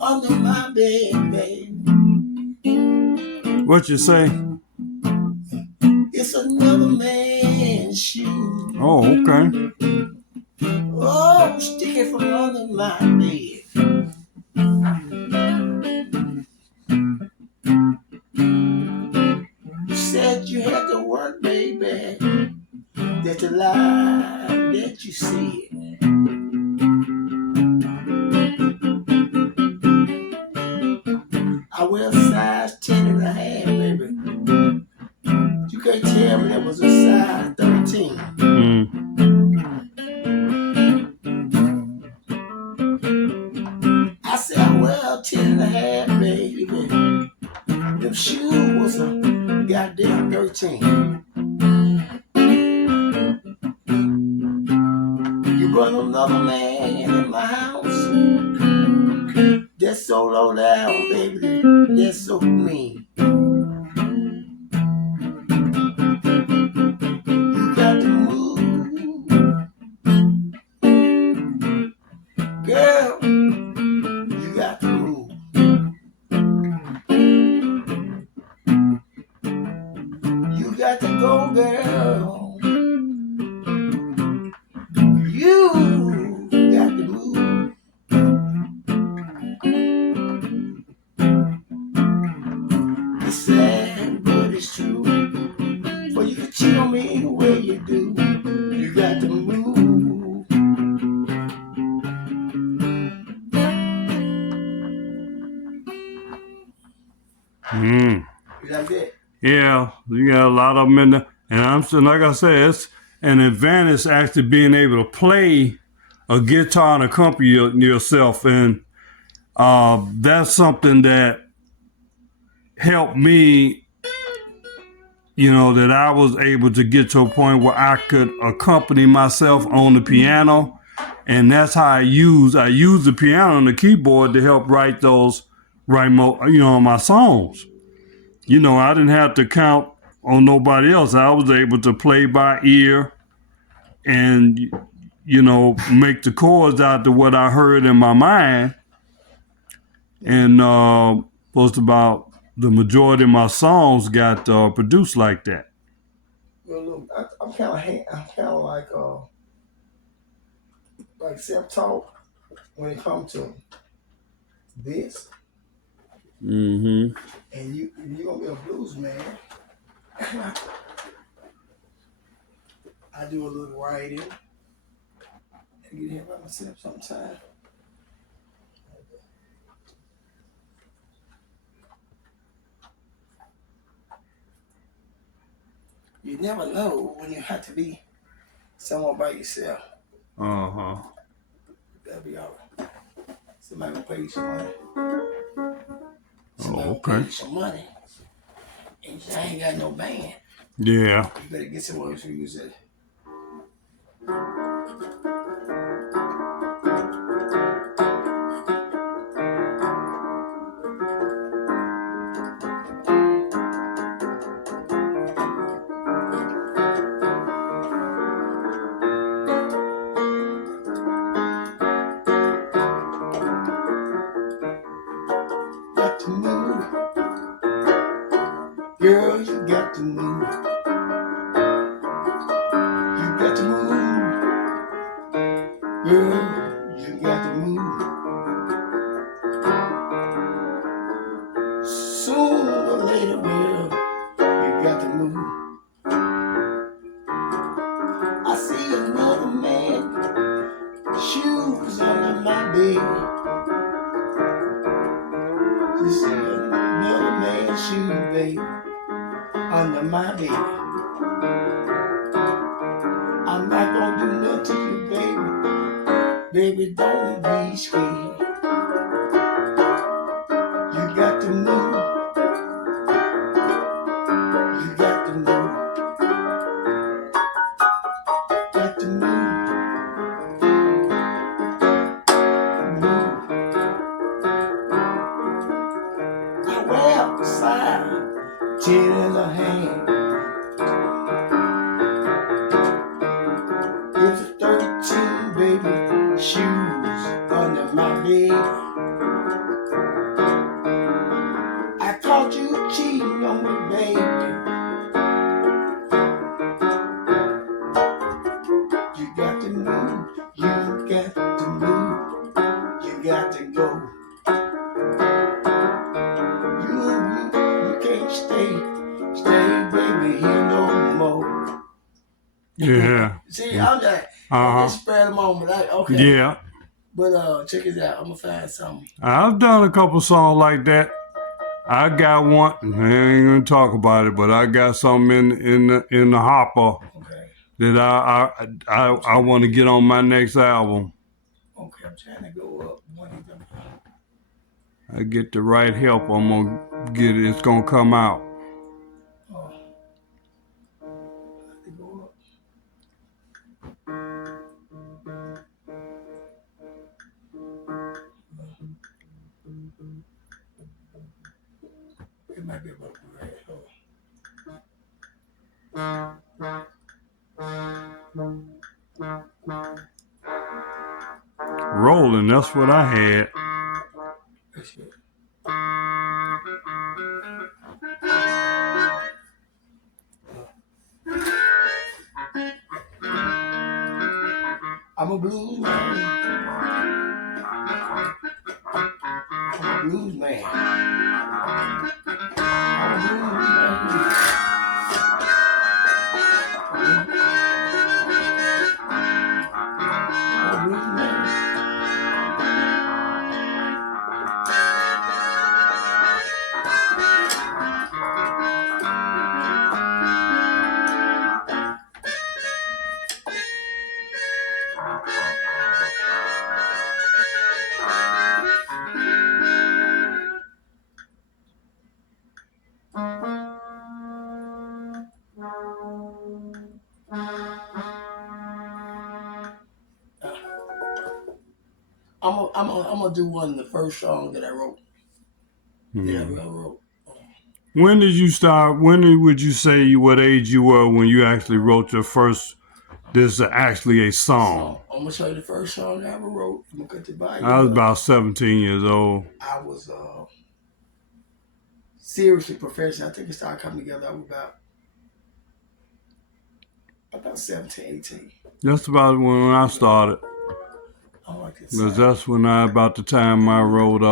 under my bed, baby. What you say? It's another man's shoe. Oh, okay. Oh, stick it from under my bed. You said you had to work, baby. That's a lie that you said. I wear a size 10 and a half, baby. You can't tell me that was a size 13. I said I wear a 10 and a half, baby. Them shoes was a goddamn 13. You brought another man in my house. That's so low down, baby. That's so mean. You got to move. Girl, you got to move. You got to go, girl. You got to move. It's sad, but it's true. For you to cheat on me the way you do, you got to move. You like that? Yeah, you got a lot of them in there. And I'm still, like I said, it's an advantage actually being able to play a guitar and accompany yourself. And that's something that helped me, that I was able to get to a point where I could accompany myself on the piano. And that's how I use the piano and the keyboard to help write my songs. I didn't have to count on nobody else. I was able to play by ear and, make the chords out to what I heard in my mind. And most about the majority of my songs got produced like that. Well, look, I'm kind of like self-taught when it comes to this. Mm-hmm. And you're gonna be a blues man. I do a little writing. I get here by myself sometimes. You never know when you have to be somewhere by yourself. Uh-huh. That'll be all right. Somebody will pay you some money. Oh, okay. Pay you some money. And I ain't got no band. Yeah. You better get somewhere else to use it. Got to move. Girl, you got to move. You got to move. Girl, you got to move. Sooner or later, girl, you got to move. I see another man, shoes under my bed. You see another man's shoes, baby, under my bed. I'm not gonna do nothing to you, baby. Baby, don't be scared. You got to move. You got to move. Got to move. Move. I wear a size 10 in a hand. It's a 13, baby, shoes under my bed. got to go. You can't stay, baby, here no more. Yeah. See, I'm just spare the moment. Okay. Yeah. But check this out. I'm gonna find something. I've done a couple songs like that. I got one. I ain't gonna talk about it, but I got something in the hopper that I want to get on my next album. Okay, I'm trying to go up one of them. I get the right help, I'm gonna get it. It's gonna come out. Oh, I have to go up. It might be about to be right. Rolling, that's what I had. That's it. I'm a blues man. I'm a blues man. I'm a blues man. I'm gonna do one of the first songs that I wrote. That I wrote. When did you start? When would you say what age you were when you actually wrote your first? This is actually a song. I'm gonna show you the first song I ever wrote. I'm gonna cut the volume. I was about 17 years old. I was seriously professional. I think it started coming together. I was about 17, 18. That's about when I started. Because that's when about the time I wrote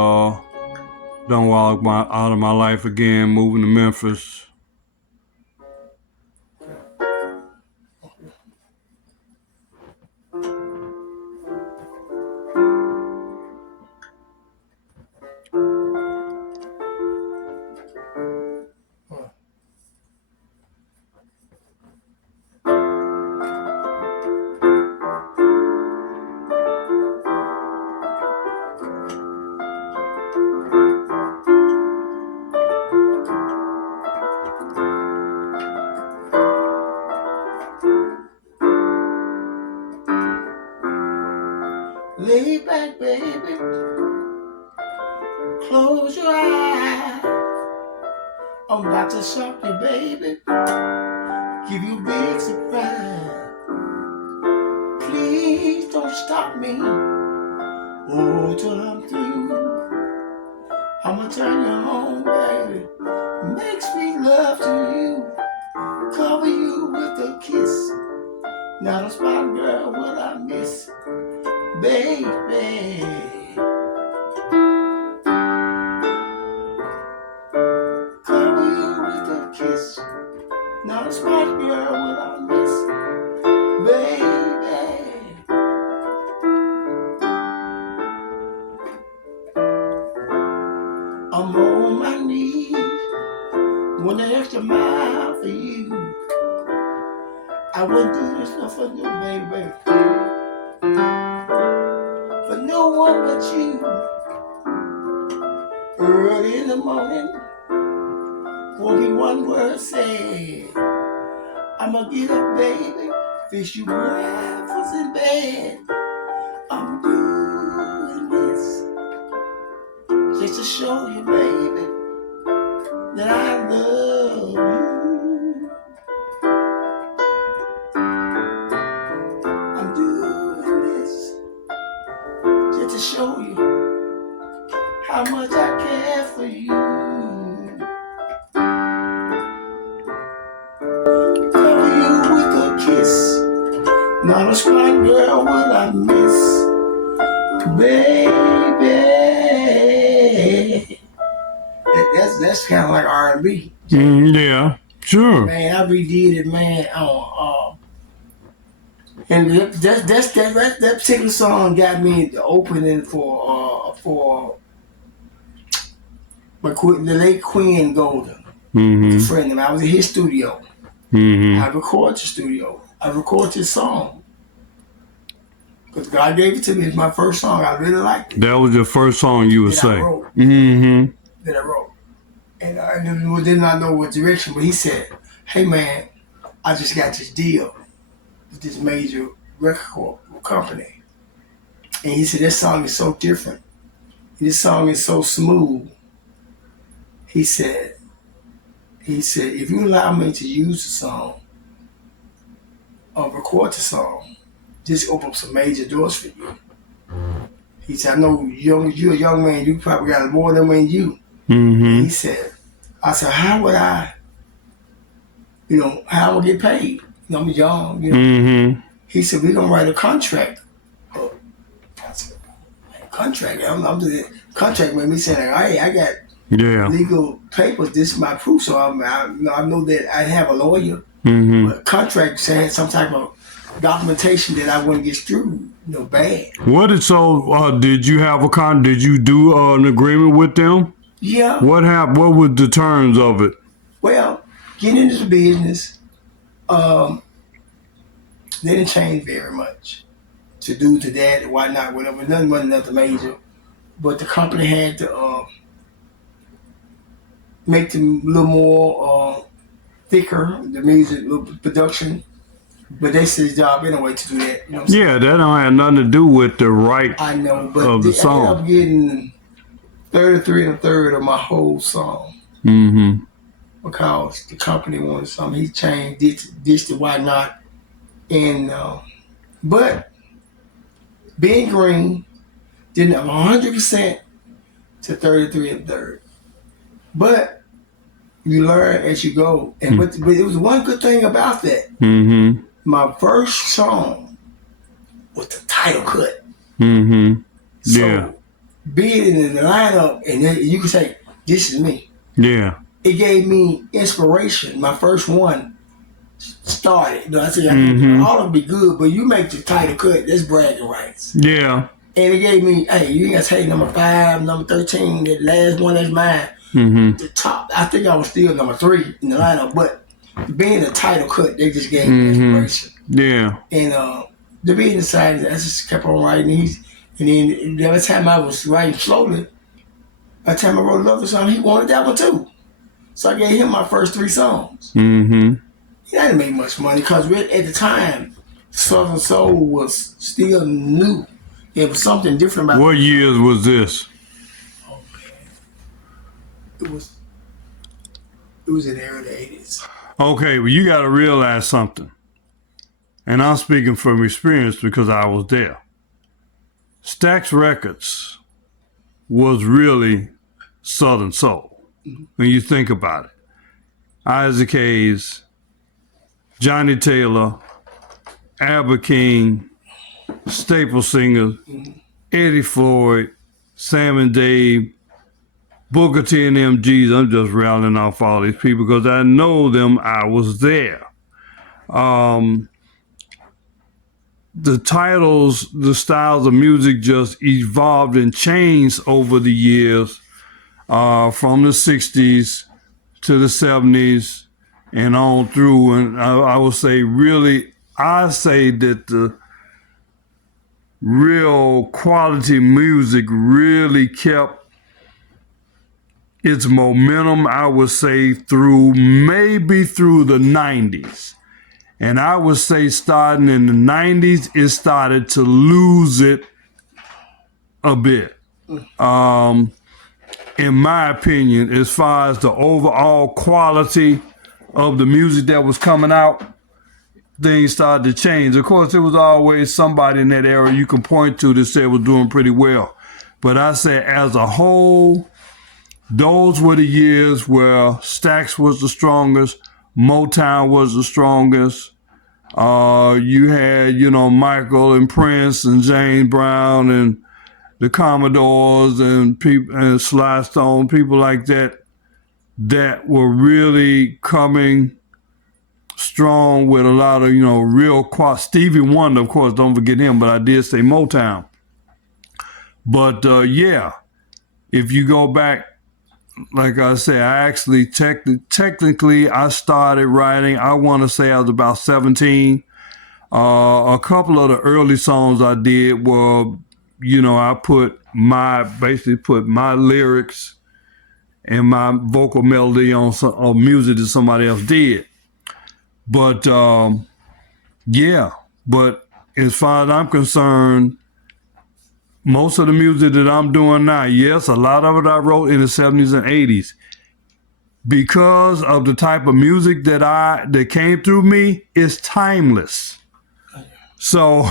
Don't Walk Out of My Life Again, moving to Memphis. Lay back, baby. Close your eyes. I'm about to shock you, baby. Give you a big surprise. Please don't stop me. Oh, till I'm through. I'ma turn you on, baby. Make sweet love to you. Cover you with a kiss. Not a spot, girl, what I miss. Baby. Cover you with a kiss. Not a spot, girl, what I miss. Baby. I'm on my knees. One extra mile for you. I wouldn't do this stuff for no baby. For no one but you. Early in the morning, won't be one word said. I'ma get up, baby, fish you breakfast in bed. I'm doing this just to show you, baby, that I love you. I'm doing this just to show you how much I care for you. Cover you with a kiss. Not a smart girl will I miss, baby. that's kind of like R&B. Yeah, sure. Man, I redid it, man. And that particular song got me the opening for the late Queen Golden. A friend of mine. I was in his studio. I recorded the studio. I recorded his song. Because God gave it to me. It's my first song. I really liked it. That was your first song you would say. That I wrote. And I did not know what direction, but he said, hey man, I just got this deal with this major record company. And he said, this song is so different. This song is so smooth. He said, if you allow me to use the song, or record the song, just open up some major doors for you. He said, I know you're a young man, you probably got more than me in you. He said, I said, how would I, how would I get paid? I'm young, He said, we're going to write a contract. I said, contract? I'm the contract made me say, hey, I got legal papers, this is my proof, so I know that I have a lawyer. But contract had some type of documentation that I wouldn't get screwed, bad. Did you have did you do an agreement with them? Yeah. What happened? What were the terms of it? Well, getting into the business, they didn't change very much to do to that and whatnot, whatever. Nothing wasn't nothing major. But the company had to make them a little more thicker, the music, little production. But they said his job anyway to do that. You know what I'm saying? Yeah, that don't have nothing to do with the right I know, but of the song. I ended up getting 33 1/3 of my whole song. Because the company wanted something. He changed this to whatnot. And but being green didn't have 100% to 33 1/3. But you learn as you go. And but it was one good thing about that. My first song was the title cut. So being in the lineup and then you could say, this is me. Yeah. It gave me inspiration. My first one started. I said, all of them be good, but you make the title cut, that's bragging rights. Yeah. And it gave me, hey, you got to take number 5, number 13, that last one is mine. The top, I think I was still number 3 in the lineup, but being the title cut, they just gave me inspiration. Yeah. And the being decided, I just kept on writing. And then every time I was writing slowly, by the time I wrote another song, he wanted that one too. So I gave him my first 3 songs. He didn't make much money because at the time, Southern Soul was still new. It was something different about. What years was this? Oh man, it was in the early 80s. Okay, well you got to realize something, and I'm speaking from experience because I was there. Stax Records was really Southern Soul. When you think about it, Isaac Hayes, Johnny Taylor, Albert King, Staple Singers, Eddie Floyd, Sam and Dave, Booker T and MGs. I'm just rattling off all these people because I know them. I was there. The titles, the styles of music just evolved and changed over the years. From the 60s to the 70s and on through. And I would say I say that the real quality music really kept its momentum, I would say, maybe through the 90s. And I would say starting in the 90s, it started to lose it a bit. In my opinion, as far as the overall quality of the music that was coming out, things started to change. Of course, there was always somebody in that era you can point to that said was doing pretty well. But I say as a whole, those were the years where Stax was the strongest, Motown was the strongest. You had, Michael and Prince and James Brown and the Commodores and people and Sly Stone, people like that, that were really coming strong with a lot of, real Stevie Wonder, of course, don't forget him, but I did say Motown. But yeah, if you go back, like I said, I actually technically I started writing, I want to say I was about 17. A couple of the early songs I did were, I basically put my lyrics and my vocal melody on music that somebody else did. But yeah, but as far as I'm concerned, most of the music that I'm doing now, yes, a lot of it I wrote in the 70s and 80s. Because of the type of music that came through me, it's timeless. So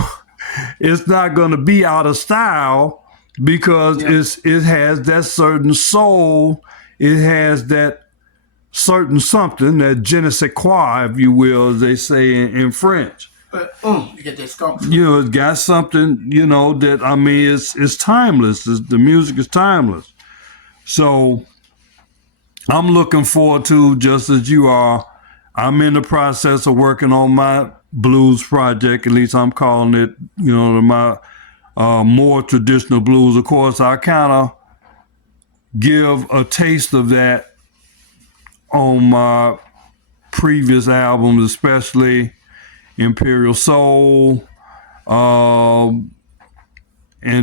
it's not going to be out of style because it has that certain soul. It has that certain something, that je ne sais quoi, if you will, as they say in French. You get that skunk. It's got something, that, I mean, it's timeless. The music is timeless. So I'm looking forward to, just as you are, I'm in the process of working on my blues project. At least I'm calling it, my more traditional blues. Of course, I kind of give a taste of that on my previous albums, especially Imperial Soul, and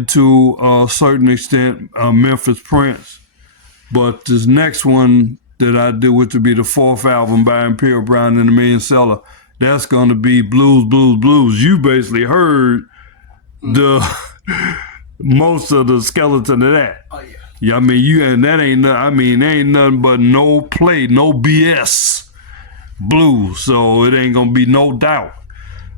to a certain extent, Memphis Prince. But this next one that I do, which would be the fourth album by Imperial Brown and the Million Seller, that's going to be blues, blues, blues. You basically heard the most of the skeleton of that. Oh yeah. Yeah, I mean, and that ain't nothing but no play, no BS blues. So it ain't gonna be no doubt.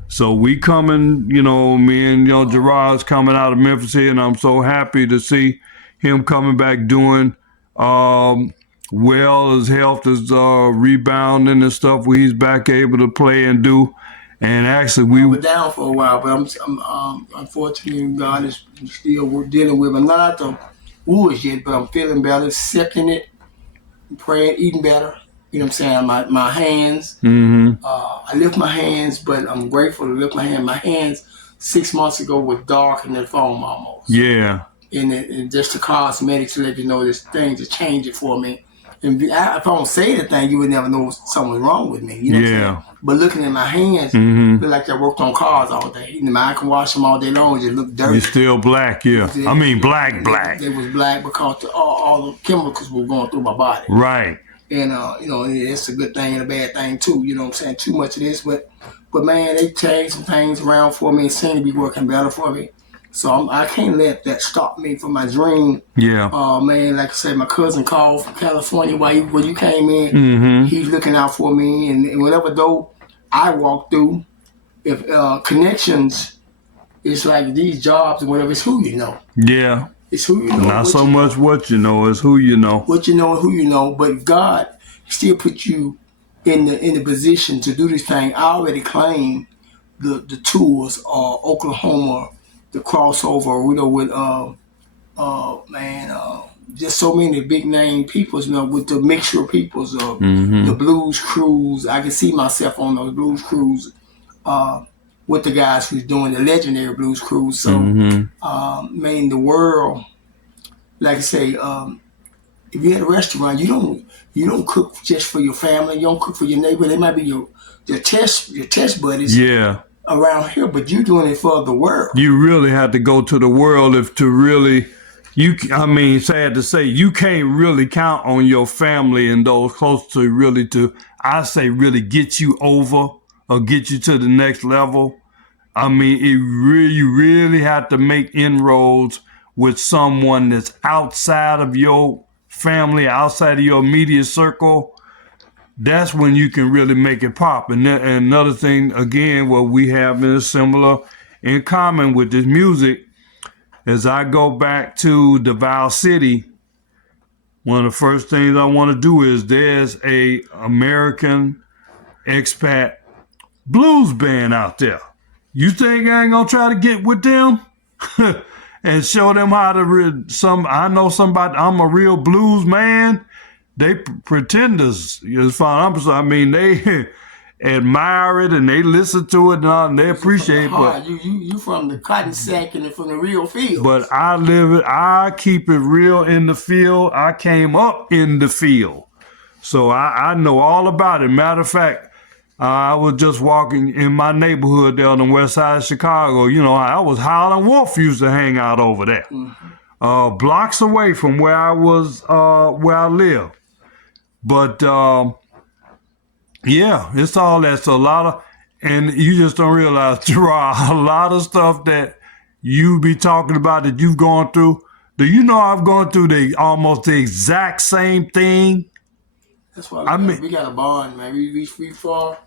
So we coming, me and Gerard's coming out of Memphis here, and I'm so happy to see him coming back doing well. His health is rebounding and stuff, where he's back able to play and do. And actually, we were down for a while, but I'm unfortunately, God is still dealing with. I'm not the woods yet, but I'm feeling better, accepting it, praying, eating better. You know what I'm saying? My hands. Mm-hmm. I lift my hands, but I'm grateful to lift my hand. My hands 6 months ago were dark and then foam almost. Yeah. And just the cosmetics to let you know this thing to change it for me. And if I don't say the thing, you would never know something wrong with me. You know what I'm saying? But looking at my hands, feel like I worked on cars all day. I can wash them all day long, just look dirty. You're still black, yeah. I mean, black. They was black because all the chemicals were going through my body. Right. And, it's a good thing and a bad thing, too. You know what I'm saying? Too much of this. But man, they changed some things around for me and seem to be working better for me. So I can't let that stop me from my dream. Yeah. Man, like I said, my cousin called from California when you came in. Mm-hmm. He's looking out for me. And whatever door I walk through, if connections, it's like these jobs and whatever, it's who you know. Yeah. It's who you know. Not so much what you know, it's who you know. What you know and who you know. But God still put you in the position to do this thing. I already claimed the tours, Oklahoma, the crossover, with just so many big name peoples, with the mixture of peoples, the blues cruise. I can see myself on those blues cruise with the guys who's doing the legendary blues cruise. So, the world, like I say, if you're at a restaurant, you don't cook just for your family. You don't cook for your neighbor. They might be your test buddies. Yeah. Around here, but you're doing it for the world. You really have to go to the world sad to say, you can't really count on your family and those close to really get you over or get you to the next level. You really have to make inroads with someone that's outside of your family, outside of your immediate circle. That's when you can really make it pop. And another thing, again, what we have is similar in common with this music. As I go back to Davao City, one of the first things I want to do is there's a American expat blues band out there. You think I ain't gonna try to get with them and show them how to I know somebody, I'm a real blues man. they pretenders. As far as I mean, they admire it and they listen to it and, all, and they appreciate it. But you from the cotton sack and from the real field. But I live it. I keep it real in the field. I came up in the field, so I know all about it. Matter of fact, I was just walking in my neighborhood there on the west side of Chicago. You know, I was Howlin' Wolf used to hang out over there, blocks away from where I was, where I live. But yeah, it's all that's a lot of, and you just don't realize, Gerard, a lot of stuff that you be talking about that you've gone through. Do you know I've gone through almost the exact same thing? That's why we got a bond, man. We far.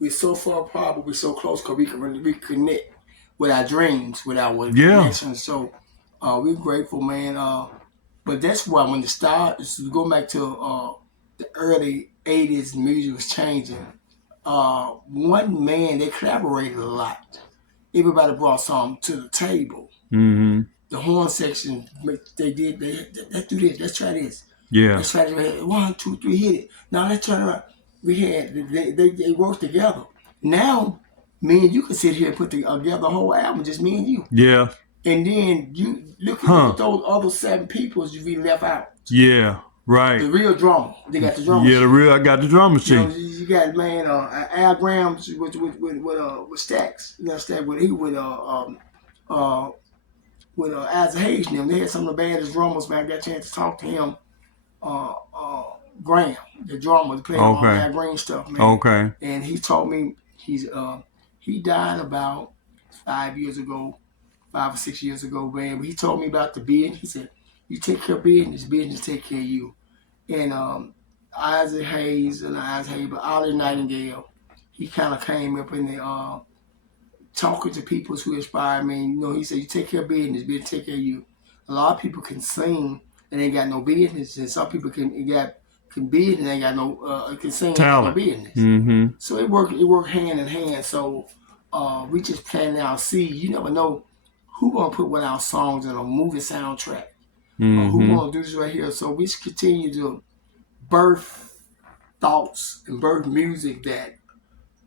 We're so far apart, but we're so close because we can reconnect with our dreams, with our connections. So we're grateful, man. But that's why when the start is to go back to the early '80s, music was changing. One man, they collaborated a lot. Everybody brought something to the table. Mm-hmm. The horn section, let's do this, let's try this. Yeah. Let's try this. 1, 2, 3, hit it. Now let's turn around. We had, they worked together. Now, me and you can sit here and put together the whole album, just me and you. Yeah. And then you look at those other 7 people you really left out. Yeah. Right. The real drummer. They got the drummer. Yeah, I got the drum machine. You got, man, Al Graham with Stax. You know, Stax with Isaac Hayes and them. They had some of the baddest drummers, man. I got a chance to talk to him. Graham, the drummer, playing all that Green stuff, man. Okay. And he told me he died about 5 or 6 years ago, man. But he told me about the business. He said, "You take care of business take care of you." And Isaac Hayes, but Ollie Nightingale, he kind of came up in the talking to people who inspire me. You know, he said, "You take care of business take care of you." A lot of people can sing and ain't got no business, and some people can bid and ain't got no can sing and got no business. Mm-hmm. So it worked hand in hand. So we just planting our seed. You never know who gonna put one of our songs in a movie soundtrack. Mm-hmm. Who gonna do this right here? So we continue to birth thoughts and birth music that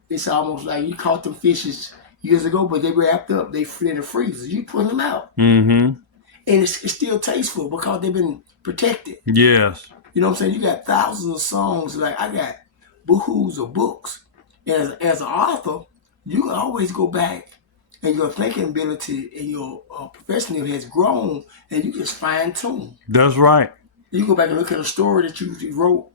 it's almost like you caught them fishes years ago, but they wrapped up, they in the freezer. You put them out. Mm-hmm. And it's still tasteful because they've been protected. Yes. You know what I'm saying? You got thousands of songs. Like I got boohoo's of books. As an author, you can always go back and your thinking ability and your professionalism has grown and you just fine tune. That's right. You go back and look at a story that you wrote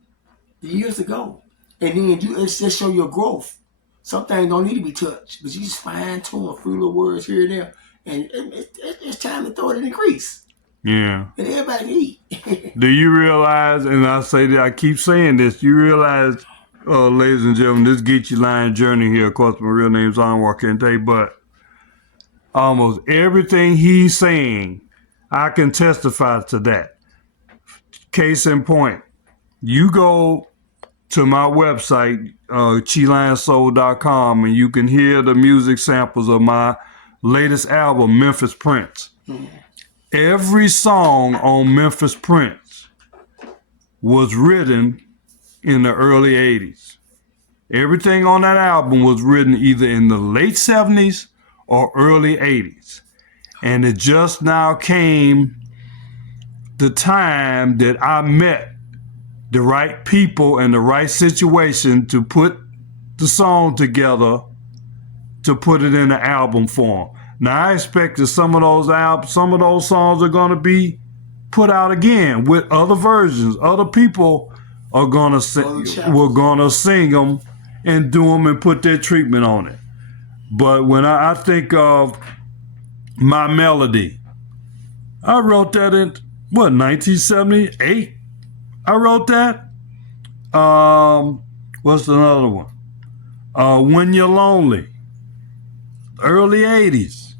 years ago. And then it's just show your growth. Some things don't need to be touched, but you just fine tune a few little words here and there. And it's time to throw it in the grease. Yeah. And everybody can eat. Do you realize, and I keep saying this, you realize, ladies and gentlemen, this Geechee Line journey here, of course, my real name's Anwar Kente, but almost everything he's saying, I can testify to that. Case in point, you go to my website, cheelansoul.com, and you can hear the music samples of my latest album, Memphis Prince. Mm-hmm. Every song on Memphis Prince was written in the early 80s. Everything on that album was written either in the late 70s or early 80s. And it just now came the time that I met the right people in the right situation to put the song together to put it in the album form. Now I expect that some of those songs are going to be put out again with other versions. Other people are going to sing them and do them and put their treatment on it. But when I think of My Melody, I wrote that in 1978. I wrote that. What's another one? When You're Lonely, early 80s.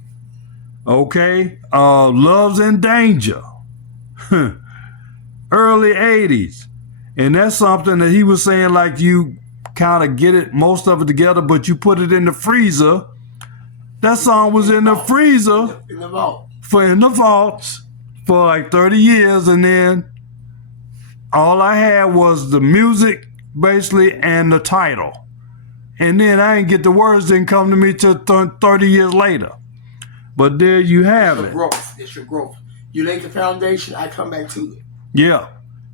Okay, Love's in Danger, early 80s. And that's something that he was saying, like you kind of get it, most of it together, but you put it in the freezer. That song was in the freezer, in the vaults for like 30 years, and then all I had was the music basically and the title. And then I didn't get the words, didn't come to me till 30 years later. But there you have it. Growth. It's your growth. You lay the foundation, I come back to it. Yeah.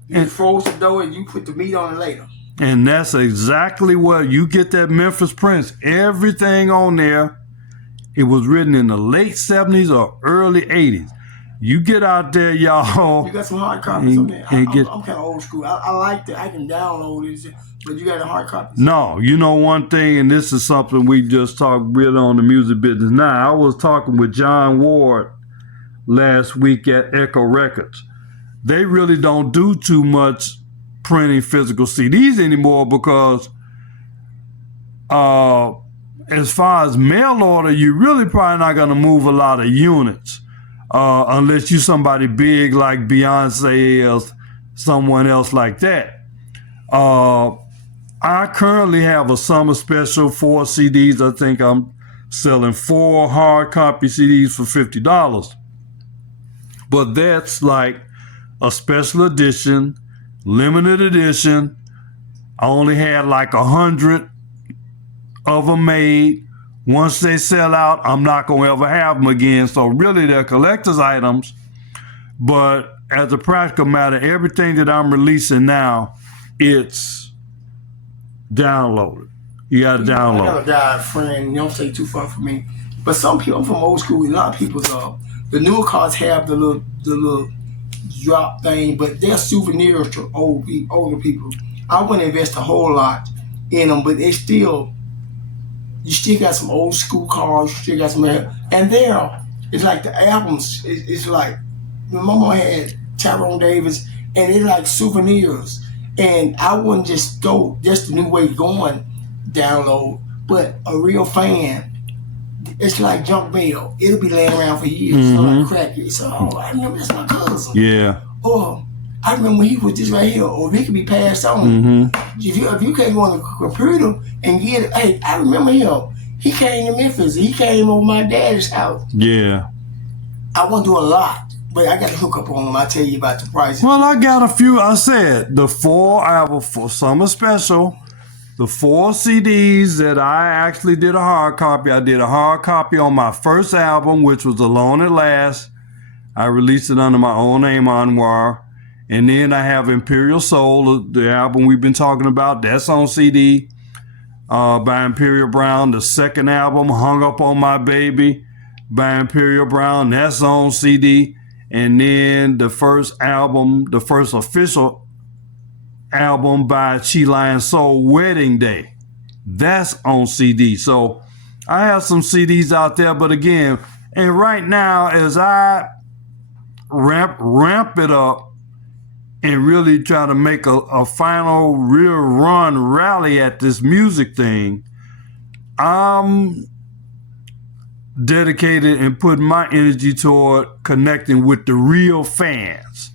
You froze the dough and you put the meat on it later. And that's exactly what you get. That Memphis Prince, everything on there. It was written in the late 70s or early 80s. You get out there, y'all. You got some hard copies on there. I'm kind of old school. I like that. I can download it, but you got the hard copies. No, you know one thing, and this is something we just talked really on the music business. Now, I was talking with John Ward last week at Echo Records. They really don't do too much printing physical CDs anymore because as far as mail order, you're really probably not going to move a lot of units unless you're somebody big like Beyonce or someone else like that. I currently have a summer special, 4 CDs. I think I'm selling 4 hard copy CDs for $50. But that's like a special edition, limited edition. I only had like 100 of them made. Once they sell out, I'm not going to ever have them again. So really they're collector's items. But as a practical matter, everything that I'm releasing now, it's downloaded. You got to download. I got a guy, friend, you don't stay too far from me. But some people, I'm from old school, a lot of people's the newer cars have the little drop thing, but they're souvenirs to older people. I wouldn't invest a whole lot in them, but you still got some old school cars, you still got some, and it's like the albums, it's like, my mama had Tyrone Davis, and it's like souvenirs. And I wouldn't just go, just the new way going, download, but a real fan, it's like junk mail. It'll be laying around for years. Mm-hmm. It's like crack. It's I remember that's my cousin. Yeah. Or I remember when he was just right here. Or he could be passed on. Mm-hmm. If you can't go on the computer and get it, hey, I remember him. He came to Memphis. He came over my dad's house. Yeah. I won't do a lot, but I got to hook up on him. I'll tell you about the prices. Well, I got a few. I said the 4 album for summer special. The 4 CDs that I actually did a hard copy. I did a hard copy on my first album, which was Alone at Last. I released it under my own name, Anwar. And then I have Imperial Soul, the album we've been talking about. That's on CD by Imperial Brown. The second album, Hung Up on My Baby by Imperial Brown. That's on CD. And then the first album, the first official album by Chi Lion Soul, Wedding Day, that's on CD. So I have some CDs out there, but again, and right now as I ramp it up and really try to make a final real rally at this music thing, I'm dedicated and putting my energy toward connecting with the real fans.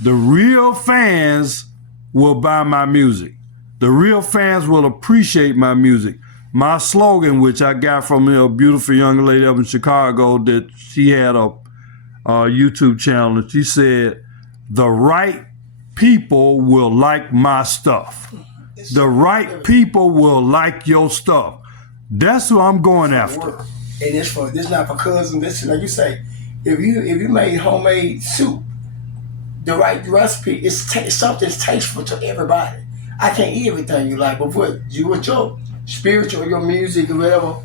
The real fans will buy my music. The real fans will appreciate my music. My slogan, which I got from a beautiful young lady up in Chicago, that she had a YouTube channel, and she said, the right people will like my stuff. The right people will like your stuff. That's who I'm going after. And this not for cousins. This, like you say, if you made homemade soup, the right recipe is something's tasteful to everybody. I can't eat everything you like, but with your spiritual, your music, or whatever,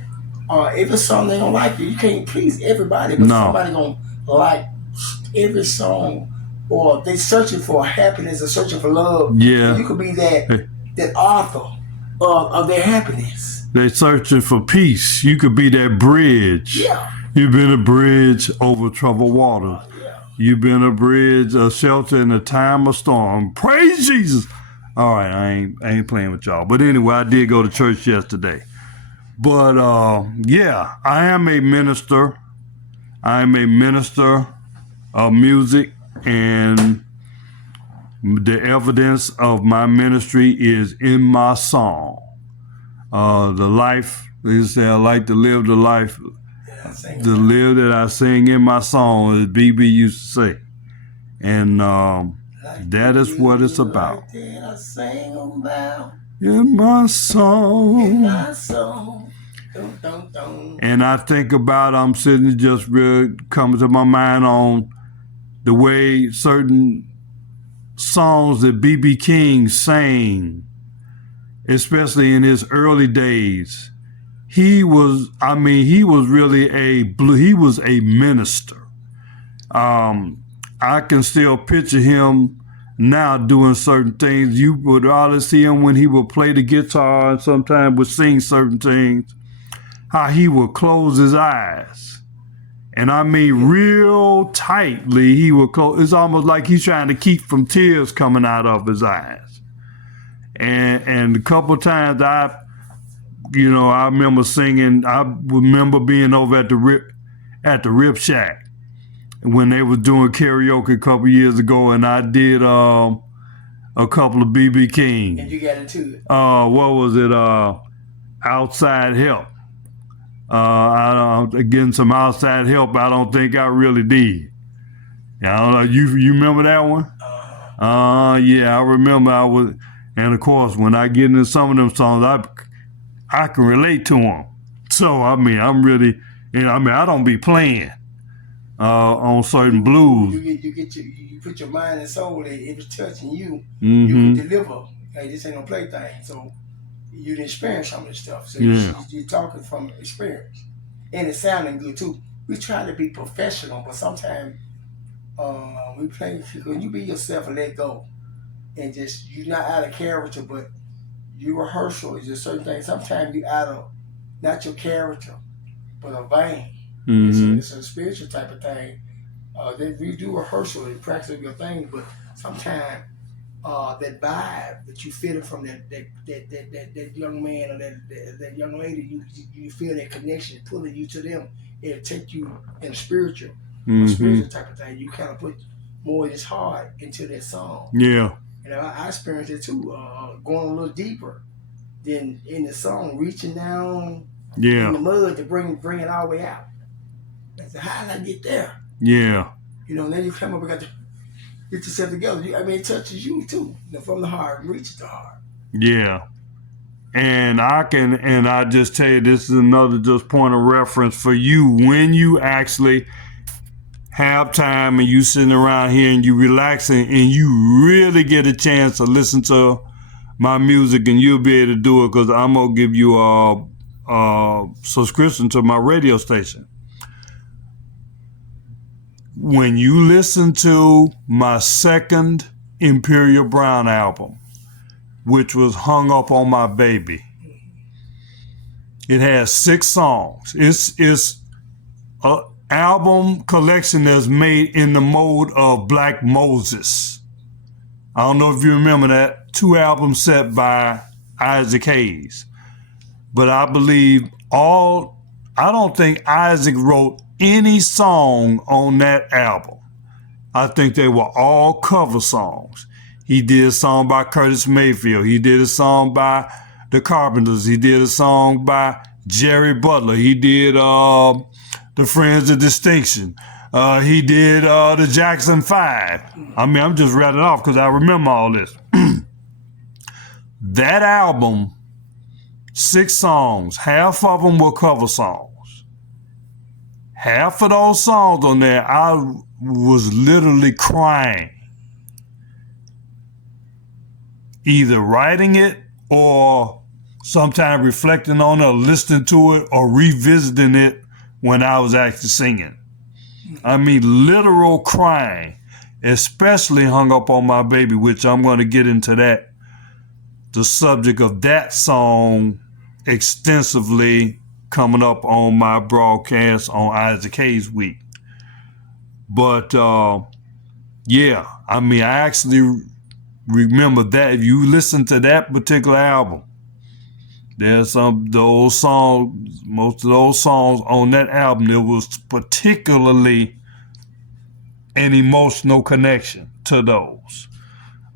if it's something they don't like, you can't please everybody, but somebody gonna like every song, or they searching for happiness or searching for love. Yeah, you could be that author of their happiness. They're searching for peace. You could be that bridge. Yeah, you've been a bridge over troubled water. You've been a bridge, a shelter in a time of storm. Praise Jesus. All right, I ain't playing with y'all. But anyway, I did go to church yesterday. But yeah, I am a minister. I am a minister of music, and the evidence of my ministry is in my song. The life, they say I like to live the life. The live that I sing in my song, as BB used to say. And Like That is what it's like about. that I sang about In my song. in my song. Dun, dun, dun. And I think about, I'm sitting just really coming to my mind on the way certain songs that B.B. King sang, especially in his early days. He was really he was a minister. I can still picture him now doing certain things. You would always see him when he would play the guitar and sometimes would sing certain things, how he would close his eyes. And I mean real tightly, he would close. It's almost like he's trying to keep from tears coming out of his eyes. And a couple of times I remember singing, I remember being over at the Rip Shack when they was doing karaoke a couple years ago, and I did a couple of B.B. King. And you got into it. What was it? Outside Help. Getting some outside help. I don't think I really did. I don't know. You remember that one? Yeah, I remember. And of course, when I get into some of them songs, I can relate to them. So I mean, I'm really, I don't be playing on certain blues. You put your mind and soul in. If it's touching you, Mm-hmm. you can deliver. Hey, this ain't no plaything. So you didn't experience some of this stuff. So you're talking from experience, and it's sounding good too. We try to be professional, but sometimes we play. When you be yourself and let go, and just you're not out of character, but you rehearsal is just certain things. Sometimes you out of not your character, but a vein. Mm-hmm. It's a spiritual type of thing. We do rehearsal and practice your thing, but sometimes that vibe that you feel from that young man or that young lady, you feel that connection pulling you to them. It'll take you in a spiritual type of thing. You kind of put more of this heart into that song. Yeah. I experienced it too, going a little deeper than in the song, reaching down in the mud to bring it all the way out. I said, how did I get there? Yeah. Then you come up and got to get yourself together. It touches you too, from the heart, reaches the heart. Yeah. And I just tell you, this is another just point of reference for you when you actually have time and you sitting around here and you relaxing and you really get a chance to listen to my music, and you'll be able to do it because I'm going to give you a subscription to my radio station. When you listen to my second Imperial Brown album, which was Hung Up on My Baby, it has 6 songs. It's a album collection that's made in the mode of Black Moses. I don't know if you remember that. 2 albums set by Isaac Hayes. But I believe I don't think Isaac wrote any song on that album. I think they were all cover songs. He did a song by Curtis Mayfield. He did a song by the Carpenters. He did a song by Jerry Butler. He did the Friends of Distinction. He did the Jackson 5. I mean, I'm just rattling off because I remember all this. That album, 6 songs, half of them were cover songs. Half of those songs on there, I was literally crying. Either writing it or sometimes reflecting on it or listening to it or revisiting it when I was actually singing. I mean, literal crying, especially Hung Up on My Baby, which I'm going to get into the subject of that song extensively coming up on my broadcast on Isaac Hayes Week. But yeah, I mean, I actually remember that. If you listen to that particular album, there's those songs, most of those songs on that album, there was particularly an emotional connection to those.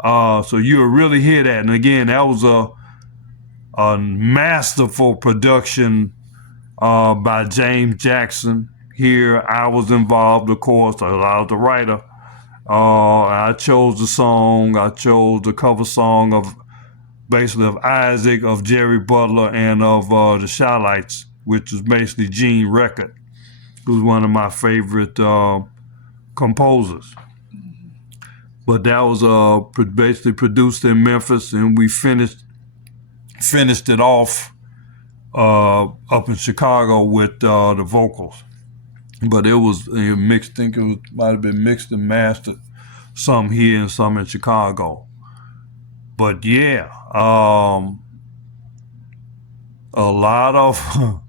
So you'll really hear that. And again, that was a masterful production by James Jackson. Here, I was involved, of course. I was the writer. I chose the song. I chose the cover song of basically of Isaac, of Jerry Butler, and of the Shylights, which is basically Gene Record, who's one of my favorite composers. But that was basically produced in Memphis, and we finished it off up in Chicago with the vocals. But it was mixed. I think it might have been mixed and mastered, some here and some in Chicago. But yeah, a lot of,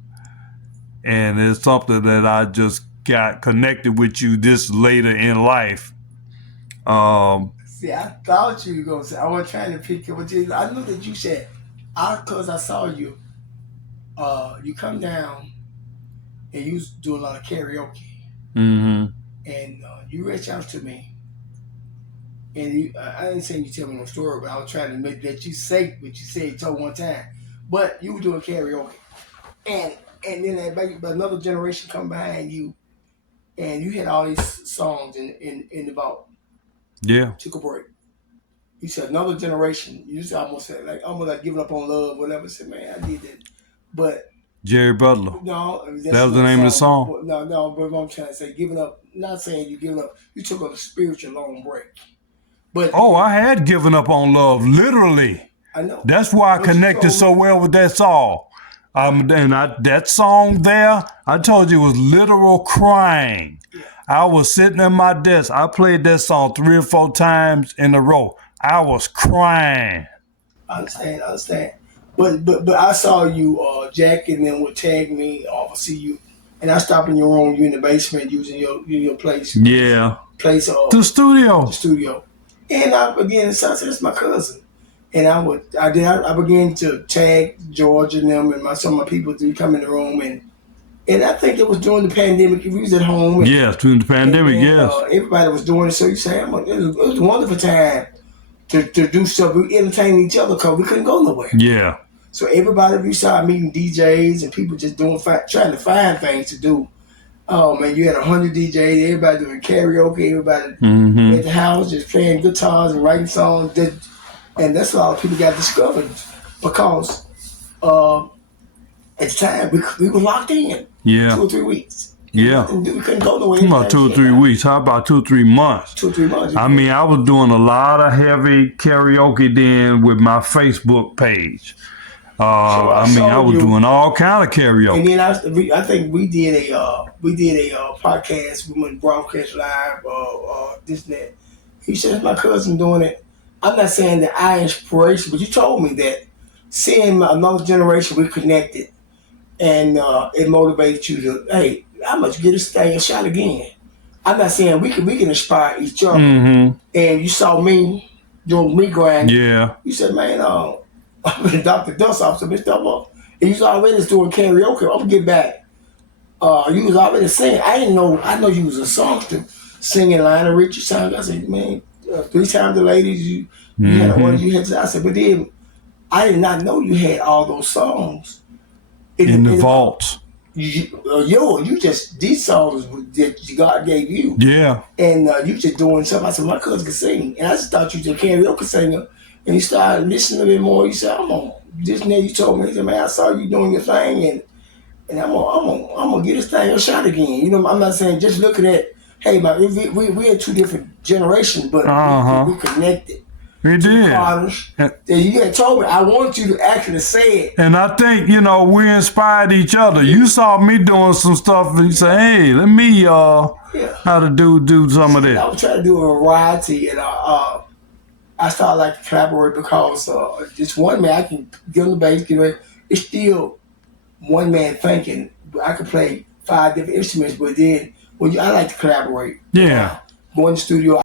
and it's something that I just got connected with you this later in life. See, I thought you were going to say, I was trying to pick it, but I knew that you said, because I saw you, you come down and you do a lot of karaoke. Mm-hmm. And you reached out to me. And I didn't say you tell me no story, but I was trying to make that you say what you said you told one time. But you were doing karaoke. And then another generation come behind you, and you had all these songs in the vault. Yeah. Took a break. You said another generation. You just almost like giving up on love, whatever. I said, man, I did that. But Jerry Butler. no, that was the name of the song. No, but what I'm trying to say, giving up. Not saying you giving up. You took a spiritual long break. But I had given up on love, literally. I know. That's why I connected so well with that song. That song there, I told you, was literal crying. Yeah. I was sitting at my desk. I played that song 3 or 4 times in a row. I was crying. I understand. But I saw you, Jack, and then would tag me, or see you, and I stopped in your room. You in the basement using your place. Yeah. Place. The studio. The studio. And I began to say, that's my cousin. And I began to tag George and them and some of my people to come in the room, and I think it was during the pandemic. We was at home. And, yes, during the pandemic. Yes. Everybody was doing it, so you say, it was a wonderful time to do stuff. We entertained each other because we couldn't go nowhere. Yeah. So everybody, we started meeting DJs and people just trying to find things to do. Oh man, you had 100 DJs, everybody doing karaoke, everybody at the house just playing guitars and writing songs. And that's a lot of people got discovered because at the time we were locked in. Yeah. 2 or 3 weeks. Yeah. We couldn't go nowhere. About 2 or 3 weeks. How about 2 or 3 months? 2 or 3 months. I mean, I was doing a lot of heavy karaoke then with my Facebook page. I was doing all kind of karaoke. And then I think we did a podcast. We went broadcast live. This and that. He said, my cousin doing it. I'm not saying that I inspiration, but you told me that seeing another generation, we connected, and it motivated you to, hey, I must get this thing a shot again. I'm not saying we can inspire each other. Mm-hmm. And you saw me doing me grinding. Yeah. You said, man, I'm Dr. Dust Officer, Mr. Up. And you was already doing karaoke. I'm gonna get back. You was already singing. I know you was a songster, singing Lionel Richie songs. I said, man, 3 times the ladies, you had one you had. I said, but then I did not know you had all those songs in the vault. You just, these songs that God gave you. Yeah. And you just doing something. I said, my cousin could sing. And I just thought you was a karaoke singer. And you started listening a bit more. You said, I'm on this and that. You told me, he said, man, I saw you doing your thing, and I'm gonna get this thing a shot again. You know, I'm not saying just looking at, hey, man, we're in 2 different generations, but we connected. We did. You had told me, I want you to actually say it. And I think, we inspired each other. You saw me doing some stuff and you said, hey, let me how to do some of this. I was trying to do a variety, and I started like to collaborate because just one man, I can get on the bass, it's still one man thinking. I could play 5 different instruments, but then I like to collaborate. Yeah. Go in the studio.